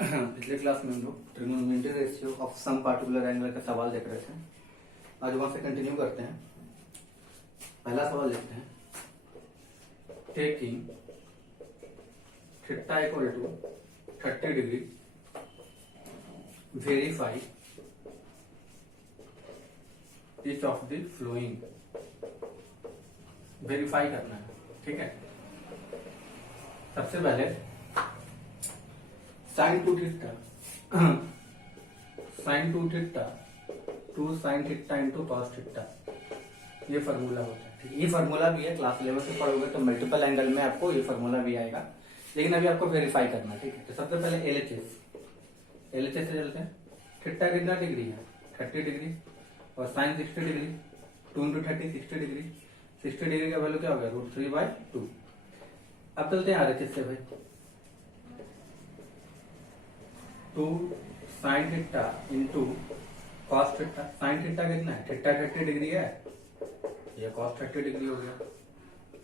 पिछले क्लास में हम लोग trigonometry ratio of some particular angle का सवाल देख रहे थे। आज वहां से कंटिन्यू करते हैं। पहला सवाल देखते हैं। Taking theta equal to 30 degree verify each of the following. Verify करना है, ठीक है। सबसे पहले sine two theta two sine theta into cos theta, ये फॉर्मूला होता है, ठीक है। ये फॉर्मूला भी है, क्लास लेवल से पढ़ोगे तो मल्टीपल एंगल में आपको ये फॉर्मूला भी आएगा, लेकिन अभी आपको वेरीफाई करना है, ठीक है। तो सबसे पहले एलएचएस से चलते हैं। थीटा कितना डिग्री है? 30 डिग्री, और sine 60 degree, 2 into 30 60 degree. 60 degree का वैल्यू क्या हो गया? √3/2। अब चलते हैं आरएचएस से भाई। 2 sign theta into cos theta. Sine theta कितना है? थीटा 30 डिग्री है, ये कॉस 30 डिग्री हो गया।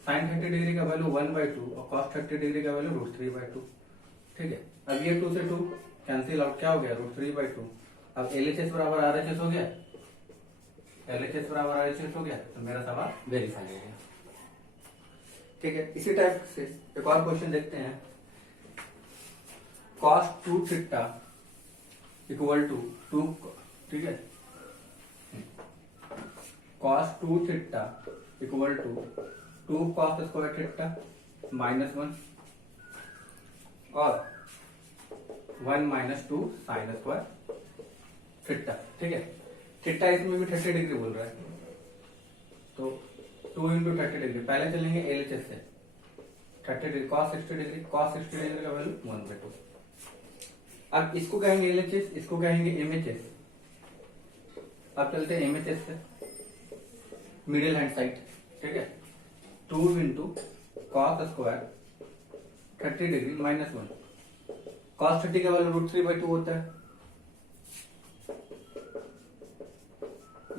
साइन 30 डिग्री का वैल्यू 1/2 और कॉस 30 डिग्री का वैल्यू √3/2, ठीक है। अब ये 2 से 2 कैंसिल आउट, क्या हो गया? √3/2। अब एलएचएस बराबर आरएचएस हो गया, एलएचएस बराबर आरएचएस हो गया, तो मेरा सवाल वेरीफाई हो गया, ठीक है। इसी टाइप से एक और क्वेश्चन देखते हैं। cos 2 थीटा इक्वल टू 2, ठीक है। cos 2 theta equal to 2 cos square theta -1 और 1 - 2 साइन स्क्वायर थीटा, ठीक है। थीटा इसमें भी 30 डिग्री बोल रहा है, तो 2 इंटू 30 डिग्री। पहले चलेंगे एलएचएस से। 30 degree cos 60 degree, cos 60 degree का वैल्यू 1/2। अब इसको कहेंगे एलएचएस, इसको कहेंगे एमएचएस। अब चलते हैं एमएचएस से, मिडिल हैंड साइड, ठीक है। 2 into cos square 30 degree -1। cos 30 का वैल्यू √3/2 होता है,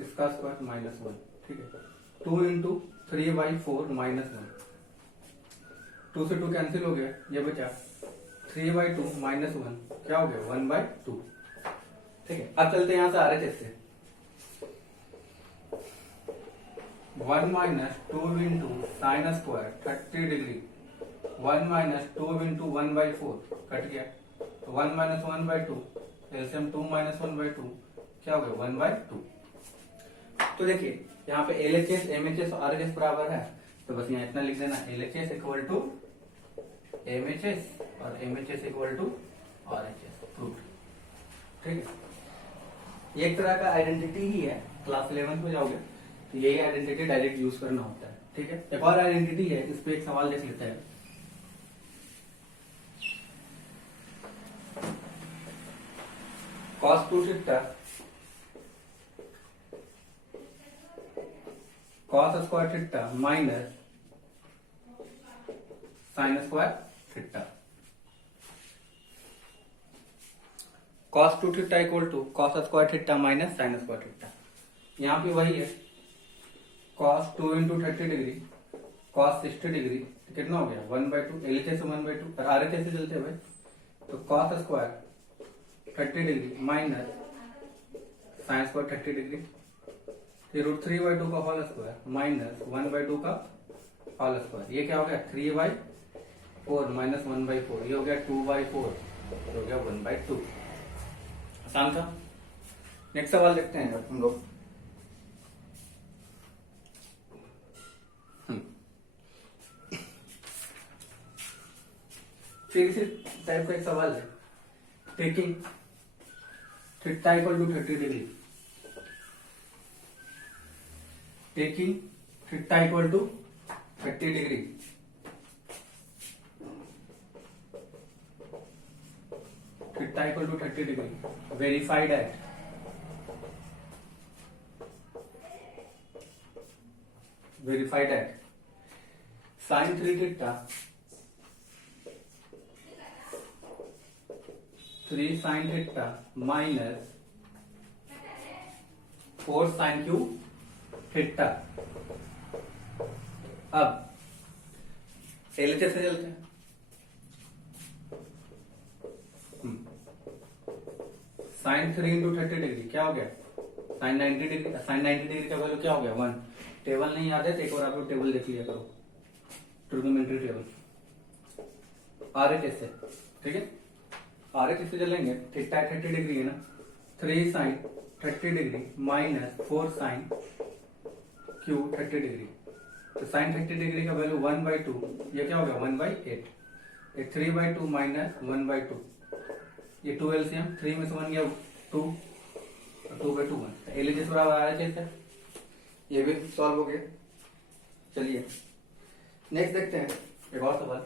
इसका स्क्वायर -1, ठीक है। 2 इंटू 3/4 -1। 2 से 2 कैंसिल हो गया, ये बचा 3/2 -1, क्या हो गया? 1/2, ठीक है। अब चलते हैं यहां से आरएचएस से। 1 - 2 into sine square 30 degree 1 - 2 into 1/4 cut गया, तो 1 - 1/2 एलसीएम 2 - 1/2, क्या हो गया? 1/2। तो देखिए यहाँ पे एलएचएस, एमएचएस और आरएचएस बराबर है, तो बस यहाँ इतना लिख देना, एलएचएस इक्वल टू एमएचएस और MHS equal to RHS, proof, ठीक है। ये एक तरह का आइडेंटिटी ही है, क्लास 11 में जाओगे तो यही आइडेंटिटी डायरेक्ट यूज करना होता है, ठीक है। एक और आइडेंटिटी है, इस पे एक सवाल देख लेते हैं। cos 2 theta cos square theta minus sine square theta. cos 2 theta equal to cos square theta minus sine square theta. यहाँ पे वही है, cos 2 into 30 degree cos 60 degree, तो कितना हो गया? 1/2। एलएचएस से 1/2 और आरएचएस से चलते भाई, तो cos square 30 degree minus sine square 30 degree, फिर √3/2 का होल स्क्वायर माइनस 1/2 का होल स्क्वायर, ये क्या हो गया? 3/4 माइनस 1/4, ये हो गया 2/4, हो गया 1/2। आसान था। नेक्स्ट सवाल देखते हैं हम लोग। फिर इसी टाइप का एक सवाल है। Taking theta equal to 30 degree, taking theta equal to 30 degree, theta equal to 30 degree, verified at sine 3 theta 3 sine theta minus 4 sine cube theta. अब एलएचएस से चलते हैं। साइन 3 इंटू 30 डिग्री क्या हो गया, साइन 90 डिग्री। साइन 90 डिग्री का value क्या हो गया 1। टेबल नहीं याद है तो एक बार आप लोग टेबल देख लिया करो, ट्रिग्नोमेट्री टेबल RHS से, ठीक है। RHS से चलेंगे, थीटा 30 डिग्री है ना, 3 sine 30 degree minus 4 sine cube 30 degree. तो साइन 30 डिग्री का वैल्यू 1/2, ये क्या हो गया 1/8। ये 3/2 माइनस 1/2, ये 2 LCM, 3 में से 1 गया 2, 2/2 1। LHS बराबर RHS है, ये भी सॉल्व हो गया। चलिए नेक्स्ट देखते हैं एक और सवाल।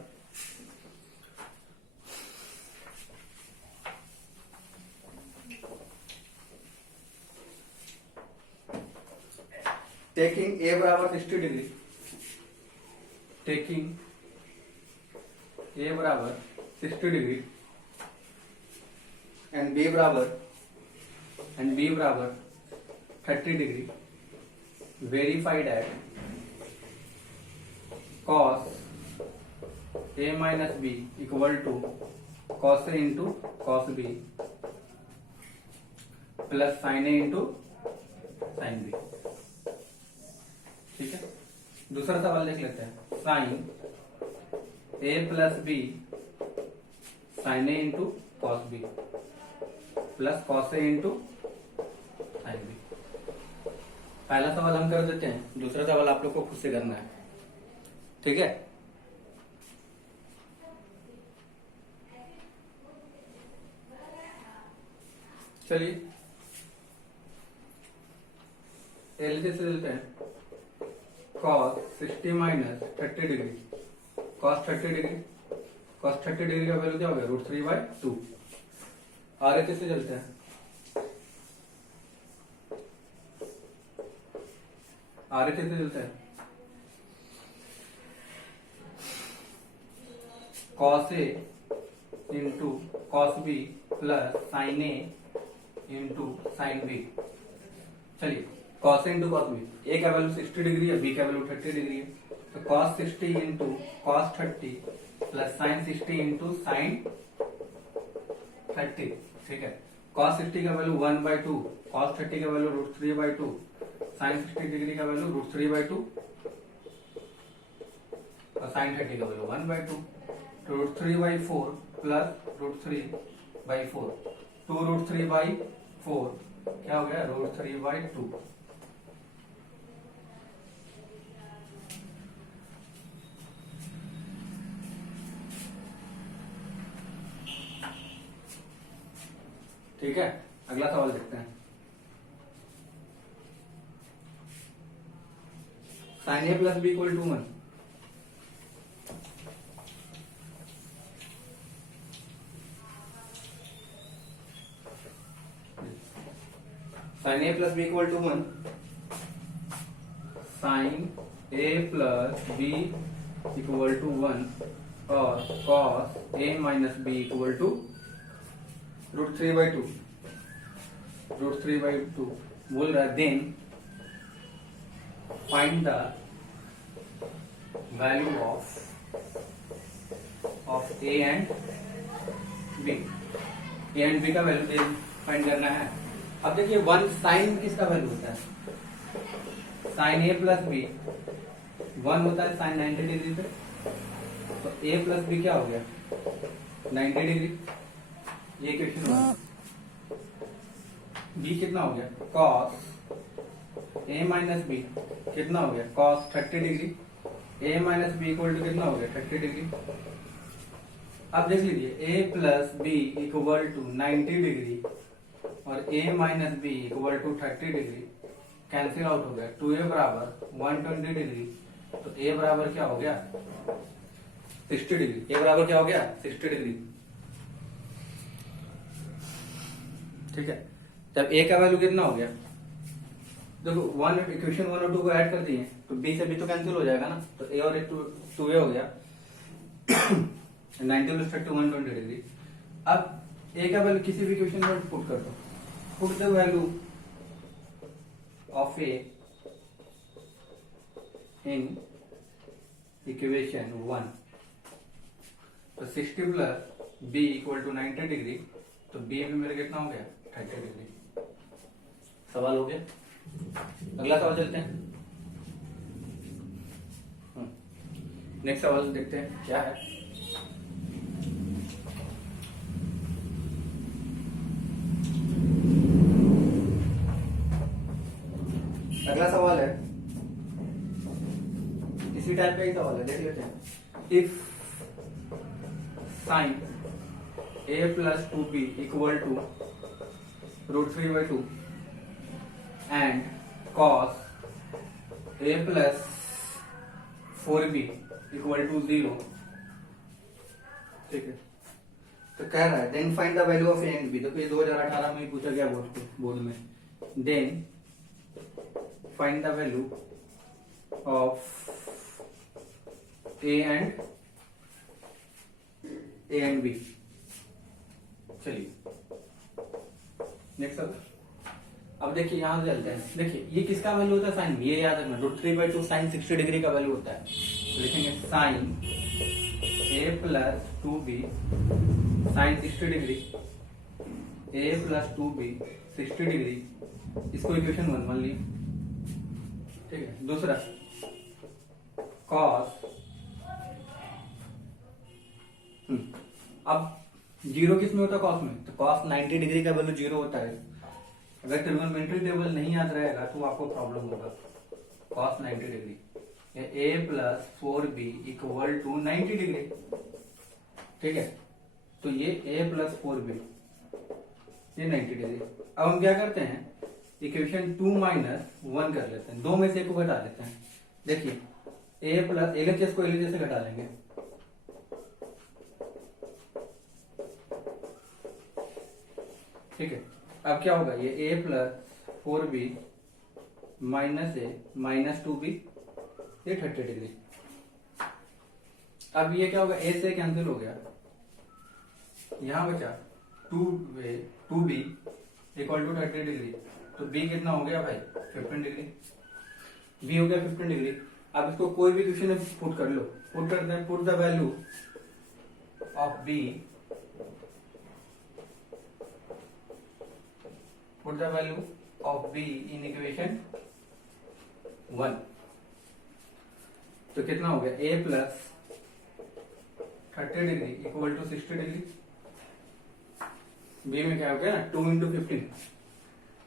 टेकिंग ए बराबर 60 डिग्री, टेकिंग ए बराबर 60 डिग्री एंड बी बराबर 30 degree, verified at cos a minus B equal to cos a into cos b plus sin a into sin b। ठीक है, दूसरा सवाल देख लेते हैं। Sine a plus B sine a into cos B plus cos a into sine B. पहला सवाल हम कर देते हैं, दूसरा सवाल आप लोग को खुद से करना है, ठीक है। चलिए एलसीएम से लेते हैं। cos 60 minus 30 degree, cos 30 degree, cos 30 degree का वैल्यू क्या हो गया √3/2। RHS से चलते हैं, RHS से चलते हैं। cos A into cos B plus sin A into sin B। चलिए cos A into cos B, A का वैल्यू 60 डिग्री है, B का वैल्यू 30 डिग्री है, तो cos 60 into cos 30 plus sin 60 into sin 30, ठीक है। cos 60 का वैल्यू 1/2, cos 30 का वैल्यू √3/2, sin 60 डिग्री का वैल्यू √3/2 और sin 30 का वैल्यू 1/2, √3/4 प्लस √3/4, 2√3/4 क्या हो गया √3/2। ठीक है, अगला सवाल देखते हैं। Sine A plus B equal to 1, sine A plus B equal to 1, sine A plus B equal to 1 और cos A minus B equal to √3/2, √3/2 बोल रहा है। Then find the value of A and B. A and B का value find करना है। अब देखिए 1 sign किसका वैल्यू होता है, साइन ए प्लस बी 1 होता है साइन 90 डिग्री पे, तो ए प्लस बी क्या हो गया 90 डिग्री, ये क्वेश्चन हुआ। बी कितना हो गया cos ए माइनस बी कितना हो गया cos 30 degree, A minus B equal to कितना हो गया 30 डिग्री। अब देख लीजिए a plus B equal to 90 degree और a minus B equal to 30 degree cancel out हो गया, 2a बराबर 120 डिग्री, तो a बराबर क्या हो गया 60 डिग्री। a बराबर क्या हो गया 60 डिग्री, ठीक है। जब a का वैल्यू कितना हो गया, देखो इक्वेशन 1 और 2 को ऐड कर दिए तो b से b तो कैंसिल हो जाएगा ना, तो a और 2a हो गया 90 प्लस 30 120 डिग्री। अब a का वैल्यू किसी भी इक्वेशन में पुट कर दो, put the value of a in equation 1, तो 60 plus b equal to 90 degree, तो b में मेरा कितना हो गया 30 डिग्री। सवाल हो गया। अगला सवाल चलते हैं। नेक्स्ट सवाल देखते हैं क्या है। अगला सवाल है, इसी टाइप का ही सवाल है, देख लेते हैं। If sine a plus 2b equal to √3/2 and cos a plus 4b equal to 0, ठीक है। तो कह रहा है then find the value of a and b। तो ये 2018 में ही पूछा गया बोर्ड में। Then find the value of a and b। चलिए नेक्स्ट। अब देखिए यहां से चलते हैं। देखिए ये किसका वैल्यू होता है, साइन। ये याद रखना, √3/2 साइन 60 डिग्री का वैल्यू होता है। तो लिखेंगे sine a plus 2b sine 60 degree, a plus 2b 60 degree, इसको इक्वेशन 1 मान लिए, ठीक है। दूसरा कॉस, अब जीरो किस में होता है, कॉस में। तो कॉस 90 डिग्री का वैल्यू 0 होता है। अगर ट्रिग्नोमेट्री टेबल नहीं याद रहेगा तो आपको प्रॉब्लम होगा। Cos 90 degree, a plus 4b equal to 90 degree, ठीक है। तो ये a प्लस 4b ये 90 डिग्री। अब हम क्या करते हैं, इक्वेशन 2 माइनस 1 कर लेते हैं, दो में से एक को घटा लेते हैं। देखिए a प्लस LHS को LHS से घटा लेंगे, ठीक है। अब क्या होगा, ये a plus 4b minus a minus 2b ये 30 डिग्री। अब ये क्या होगा, a से कैंसिल हो गया, यहां बचा 2b इक्वल टू 30 डिग्री। तो b कितना हो गया भाई, 15 डिग्री। b हो गया 15 डिग्री। अब इसको कोई भी क्वेश्चन में पुट कर लो, पुट कर दें, put the value of b, put the value of b in equation 1। तो कितना हो गया, a plus 30 degree equal to 60 degree. b में क्या हो गया ना, 2 इंटू 15,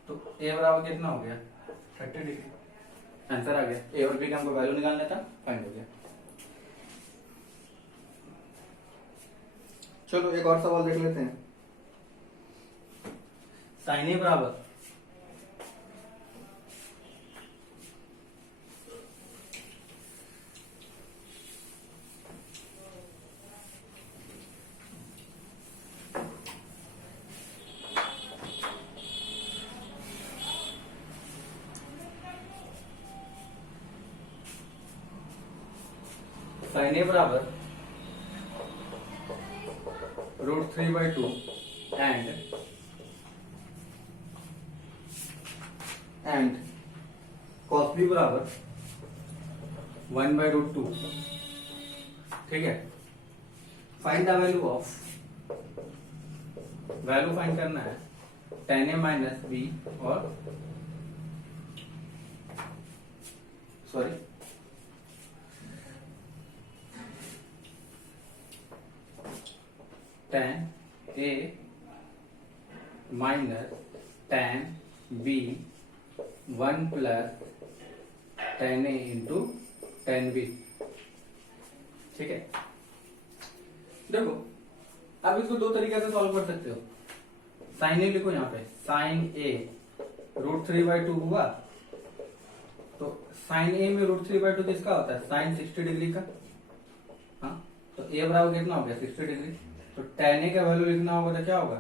तो a बराबर कितना हो गया, 30 डिग्री। आंसर आ गया। a और b का हमको वैल्यू निकालना था, फाइंड हो गया। चलो एक और सवाल देख लेते हैं। साइन ए बराबर साइन ए बराबर √3/2 एंड कॉस बी बराबर 1/√2, ठीक है। Find the value of, value find करना है tan a माइनस बी और sorry tan a minus tan b 1 plus tan a into tan b, ठीक है। देखो अब इसको दो तरीके से सॉल्व कर सकते हो। साइन ए लिखो यहाँ पे, साइन ए √3/2 हुआ, तो साइन ए में √3/2 किसका होता है, साइन 60 डिग्री का। हाँ, तो ए बराबर कितना हो गया, 60 डिग्री। तो tan ए का वैल्यू लिखना होगा तो क्या होगा,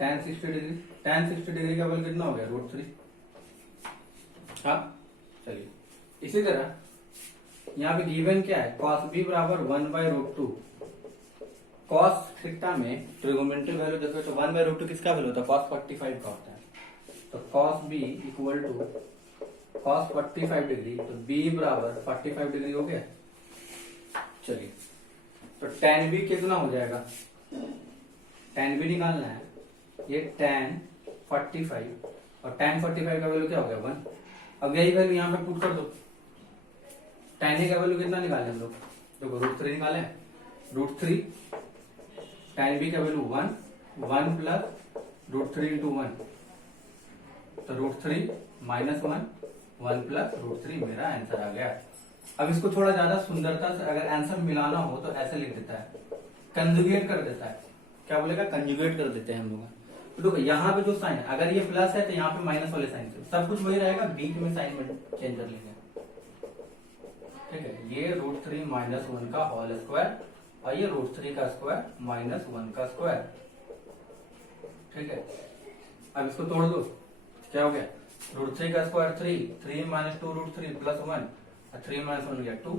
tan 60 डिग्री। tan 60 डिग्री का वैल्यू कितना हो गया, √3। हाँ चलिए, इसी तरह यहाँ पे गिवन क्या है, cos b बराबर 1/√2। cos थीटा में ट्रिगोनोमेट्रिक वैल्यू देखो तो 1/√2 किसका वैल्यू होता है, cos 45 का होता है। तो cos b equal to cos 45 degree, तो b बराबर 45 डिग्री हो गया। चलिए, तो tan b कितना हो जाएगा, tan b निकालना है, ये tan 45 और tan 45 का वैल्यू क्या हो गया 1। अब यही वैल्यू यहाँ पे पुट कर दो। tan a का वैल्यू कितना निकाले हम लोग, देखो √3 निकाले, √3 tan b का वैल्यू 1 प्लस √3 इंटू 1, तो √3 माइनस 1 प्लस √3 मेरा आंसर आ गया। अब इसको थोड़ा ज्यादा सुंदरता से अगर आंसर मिलाना हो तो ऐसे लिख देता है, कंजुगेट कर देता है। क्या बोलेगा, कंजुगेट कर देते हैं हम लोग। तो देखो यहाँ पे जो साइन है, अगर ये प्लस है तो यहाँ पे माइनस वाले साइन से सब कुछ वही रहेगा, बीच में साइन में चेंज कर लेंगे। ठीक है, ये √3 माइनस 1 का होल स्क्वायर और ये √3 का स्क्वायर माइनस 1 का स्क्वायर। ठीक है, अब इसको तोड़ दो, क्या हो गया, √3 का स्क्वायर 3 माइनस 2 √3 प्लस 1, 3 माइनस 1 गया 2,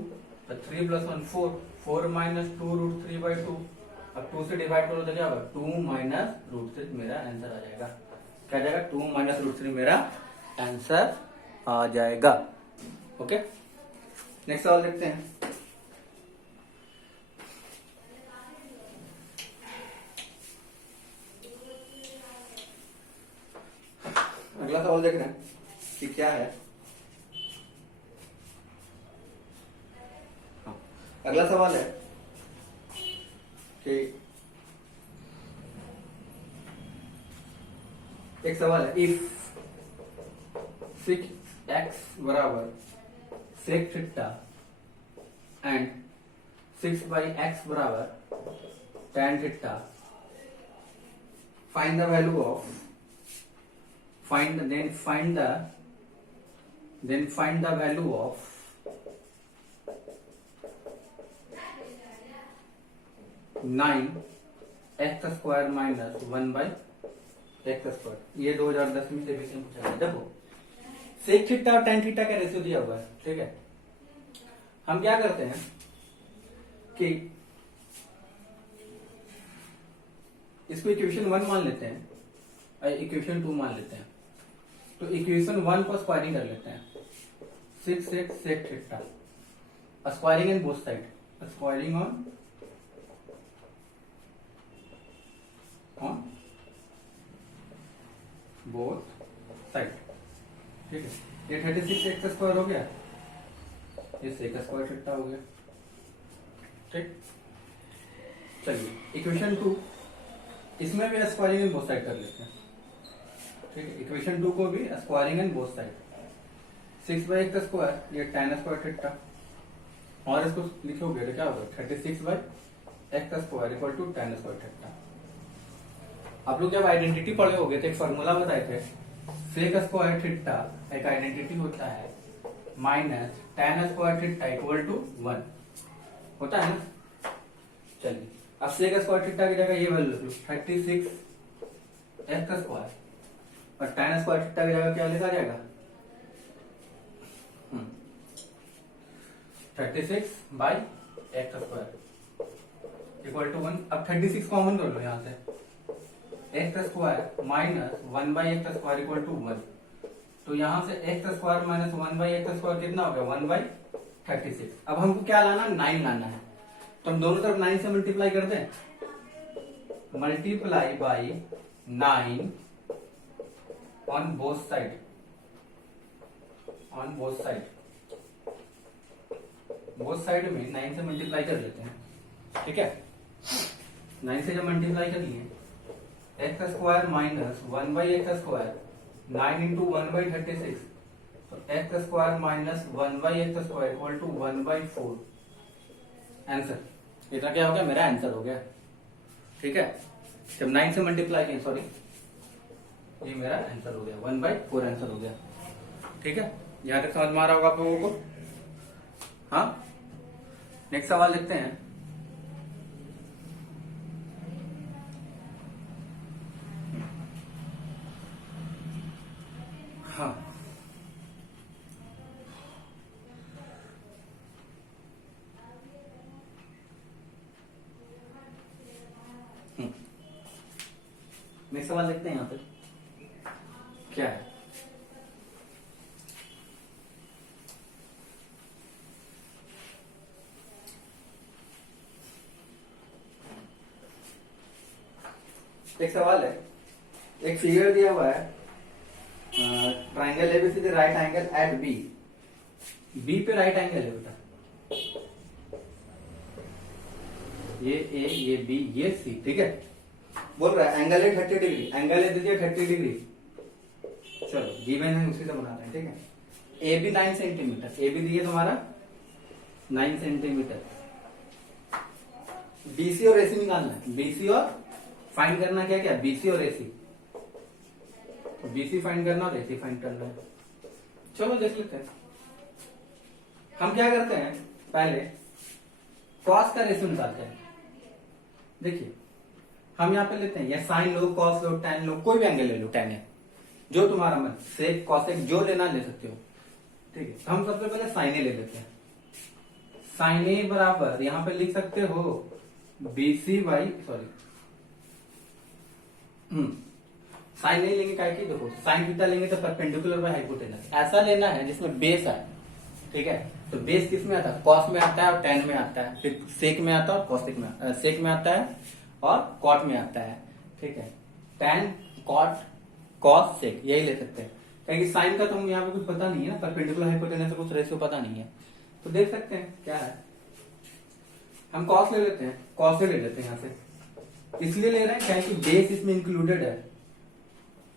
तो 3 प्लस 1 4 माइनस 2 √3/2। अब 2 से डिवाइड करो तो क्या होगा, 2 माइनस √3 मेरा आंसर आ जाएगा। क्या जाएगा, 2 माइनस √3 मेरा आंसर आ जाएगा। ओके, नेक्स्ट सवाल देखते हैं। अगला सवाल देख रहे हैं कि क्या है। अगला सवाल है कि एक सवाल है, इफ 6x बराबर sec थीटा एंड 6/x बराबर tan theta, find the value of find the value of nine x square minus 1/x²। ये 2010 में से पूछा है। देखो सेक थीटा और tan थीटा का रेशियो दिया हुआ है। ठीक है, हम क्या करते हैं कि इसको इक्वेशन 1 मान लेते हैं और इक्वेशन 2 मान लेते हैं। तो इक्वेशन 1 को स्क्वायरिंग कर लेते हैं, 6x sec theta, squaring in both side, squaring on both side. ठीक है, ये 36x² हो गया, ये sec स्क्वायर थीटा हो गया। ठीक, चलिए इक्वेशन 2, इसमें भी स्क्वायरिंग इन बोथ साइड कर लेते हैं। ठीक है, इक्वेशन 2 को भी squaring in both side, 6/x², ये tan स्क्वायर थीटा, और इसको लिखोगे तो क्या होगा, 36/x² equal to tan square theta. आप लोग जब आइडेंटिटी पढ़े होगे तो एक फॉर्मूला बताए थे, सेक स्क्वायर थीटा एक आइडेंटिटी होता है minus tan square theta equal to 1 होता है ना। चलिए अब सेक स्क्वायर थीटा की जगह ये वैल्यू 36x² और tan स्क्वायर थीटा की जगह क्या लिखा जाएगा, 36/x² इक्वल टू 1। अब 36 कॉमन कर लो यहाँ से, x² minus 1/x² equal to 1। तो यहाँ से x² माइनस 1/x² कितना हो गया, 1/36। अब हमको क्या लाना, 9 लाना है, तो हम दोनों तरफ 9 से मल्टीप्लाई कर दें, multiply by 9 on both side, both side में 9 से मल्टीप्लाई कर लेते हैं। ठीक है, 9 से जब मल्टीप्लाई कर लिए, x² माइनस 1/x², 9 इंटू 1/36, तो x² minus 1/x² equal to 1/4 answer. इतना क्या हो गया, मेरा आंसर हो गया। ठीक है, जब 9 से मल्टीप्लाई किया, सॉरी, ये मेरा आंसर हो गया, 1/4 आंसर हो गया। ठीक है, यहां तक समझ में आ रहा होगा आप लोगों को। हाँ, नेक्स्ट सवाल देखते हैं। हाँ, नेक्स्ट सवाल देखते हैं यहाँ पे क्या है। एक सवाल है एक फिगर दिया हुआ है, triangle ABC right angle at B. B पे राइट एंगल है बेटा, ये ए, ये बी, ये सी, ठीक है। बोल रहा है एंगल है 30 डिग्री, एंगल है दीजिए 30 डिग्री। चलो गिवन है उसी से बनाते हैं, ठीक है। A B 9 centimetre, A B दिए तुम्हारा 9 सेंटीमीटर। बीसी और एसी निकालना है, बीसी और फाइंड करना क्या क्या, बीसी और एसी। बीसी फाइंड करना और एसी फाइंड करना है। चलो देख लेते हैं। हम क्या करते हैं, पहले कॉस का रेशियो निकालते हैं। देखिए हम यहाँ पे लेते हैं, या साइन लो, कॉस लो, टैन लो, कोई भी एंगल ले लो, टैन है जो तुम्हारा मन, सेक कॉसेक जो लेना ले सकते हो, ठीक है। हम सबसे पहले साइन ए ले लेते हैं। साइन ए बराबर यहाँ पे लिख सकते हो बीसी बाई, सॉरी साइन ए लेंगे, क्या की देखो साइन थीटा लेंगे तो परपेंडिकुलर बाय हाइपोटेनस, ऐसा लेना है जिसमें बेस है, ठीक है। तो बेस किस में आता है, कॉस में आता है और टैन में आता है, फिर सेक में आता है और कॉसेक में, सेक में आता है और कॉट में आता है, ठीक है। टैन, कॉट, कॉस, सेक, यही ले सकते हैं। क्योंकि साइन का तो हम यहाँ पे कुछ पता नहीं है ना, परपेंडिकुलर हाइपोटेनस से कुछ रेशियो पता नहीं है, तो देख सकते हैं क्या है। हम कॉस ले लेते हैं, कॉस से ले लेते हैं यहाँ से, इसलिए ले रहे हैं क्योंकि बेस इसमें इंक्लूडेड है।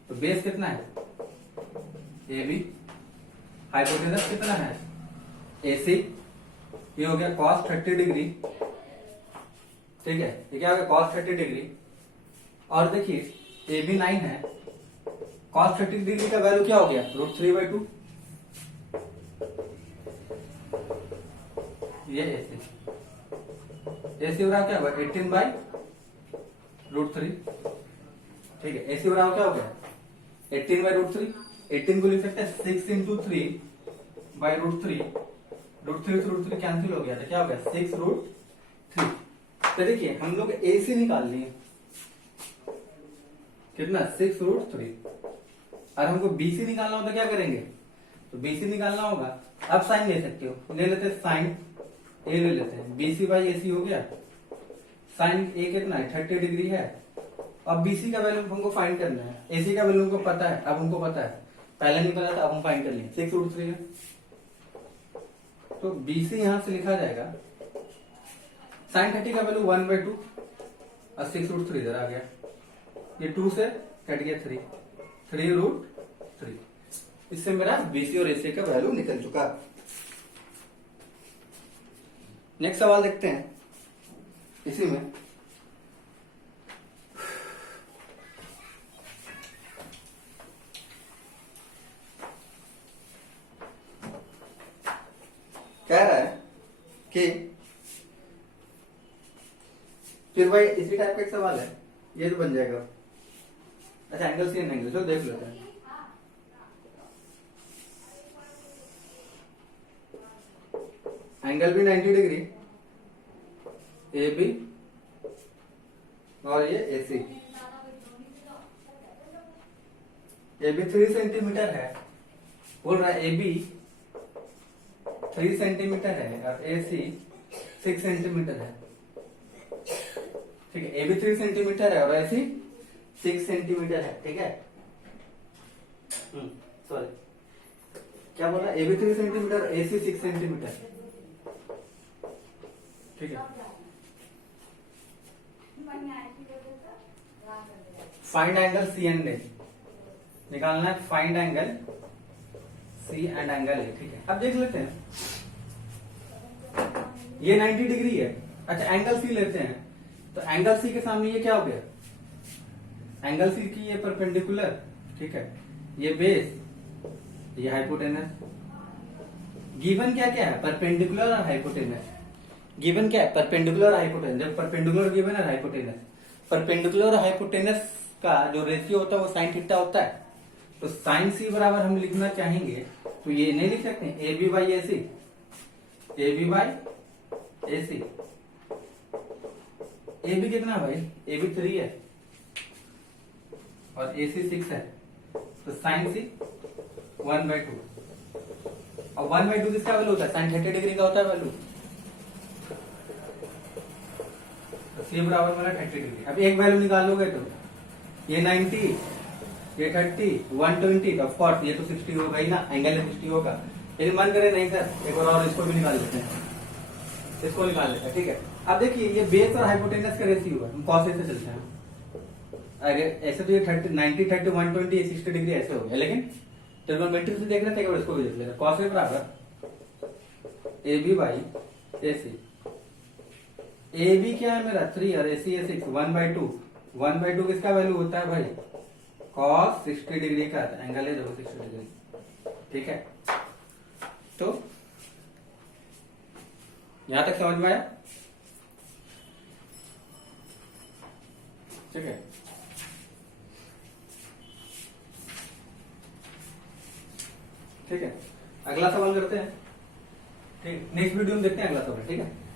तो बेस कितना है, ए बी, हाइपोटेनस कितना है, एसी, ये हो गया कॉस 30 डिग्री, ठीक है। ये क्या हो गया, कॉस 30 डिग्री। और देखिए ए बी 9 है, कॉस 30 डिग्री का वैल्यू क्या हो गया, √3/2, ये एसी, एसी बराबर क्या होगा 18/√3, ठीक है। एसी बराबर क्या हो गया 18/√3, 18 को लिख सकते हैं 6 × 3/√3, √3 से √3 कैंसिल हो गया था, क्या हो गया 6√3। तो देखिए हम लोग एसी निकाल लिए, कितना 6√3, और हमको बीसी निकालना होता क्या करेंगे, तो बीसी निकालना होगा। अब साइन ले सकते हो, ले लेते हैं साइन ए ले लेते हैं, बीसी बाई एसी हो गया। साइन ए कितना है 30 डिग्री है। अब बीसी का वैल्यू हमको फाइंड करना है, एसी का वैल्यू हमको पता है, अब हमको पता है, पहले निकला था अब हम फाइंड कर लेंगे, 6√3 है। तो बीसी यहां से लिखा जाएगा, साइन 30 का वैल्यू 1/2 और 6√3 इधर आ गया, ये 2 से कट गया 3√3। इससे मेरा बीसी और एसी का वैल्यू निकल चुका। नेक्स्ट सवाल देखते हैं इसी में। कह रहा है कि फिर भाई इसी टाइप का एक सवाल है, ये तो बन जाएगा। अच्छा एंगल सी एंड एंगल चलो देख लेते हैं। एंगल भी 90 डिग्री, ए बी और ये ए सी। ए बी 3 सेंटीमीटर है, बोल रहा है ए बी 3 सेंटीमीटर है और ए सी 6 सेंटीमीटर है, ठीक है। ए बी 3 सेंटीमीटर है और ए सी 6 सेंटीमीटर है, ठीक है। सॉरी क्या बोल रहा है, ए बी 3 सेंटीमीटर और ए सी 6 सेंटीमीटर, ठीक है। Find angle C and A निकालना है, find angle C and angle A, ठीक है। अब देख लेते हैं, ये 90 डिग्री है। अच्छा एंगल सी लेते हैं, तो एंगल सी के सामने ये क्या हो गया, एंगल सी की ये परपेंडिकुलर, ठीक है, ये बेस, ये हाइपोटेनस। गिवन क्या क्या है, परपेंडिकुलर और हाइपोटेनस। गिवन क्या है, परपेंडिकुलर हाइपोटेनस। जब परपेंडिकुलर गिवन है हाइपोटेनस, परपेंडिकुलर और हाइपोटेनस का जो रेशियो होता है वो साइन थीटा होता है। तो साइन सी बराबर हम लिखना चाहेंगे तो ये नहीं लिख सकते, A B by A C, A B by A C. A B कितना भाई, ए बी 3 है और ए सी 6 है, तो साइन सी 1/2, और 1/2 किसका वैल्यू होता है, साइन 30 डिग्री का होता है वैल्यू। सी बराबर मेरा 30 डिग्री। अब एक वैल्यू निकालोगे तो ये 90 ये 30, 120, ऑफ कोर्स ये तो 60 होगा ही ना, एंगल 60 होगा। लेकिन मन करे नहीं सर, एक और इसको भी निकाल लेते हैं, इसको निकाल लेते हैं, ठीक है। अब देखिए ये बेस और हाइपोटेनस का रेशियो है, हम कॉस से चलते हैं। अगर ऐसे तो ये 30, 90, 30, 120, 60 डिग्री ऐसे हो गया, लेकिन ट्रिग्नोमेट्री से देख लेते हैं, इसको भी देख लेते हैं। कॉस ए बराबर A B by A C. A B क्या है मेरा 3 और ए सी है 6, 1/2। 1/2 किसका वैल्यू होता है भाई, कॉस 60 डिग्री का एंगल है, देखो 60 डिग्री, ठीक है। तो यहां तक समझ में आया, ठीक है। ठीक है, अगला सवाल करते हैं, ठीक, नेक्स्ट वीडियो में देखते हैं अगला सवाल, ठीक है।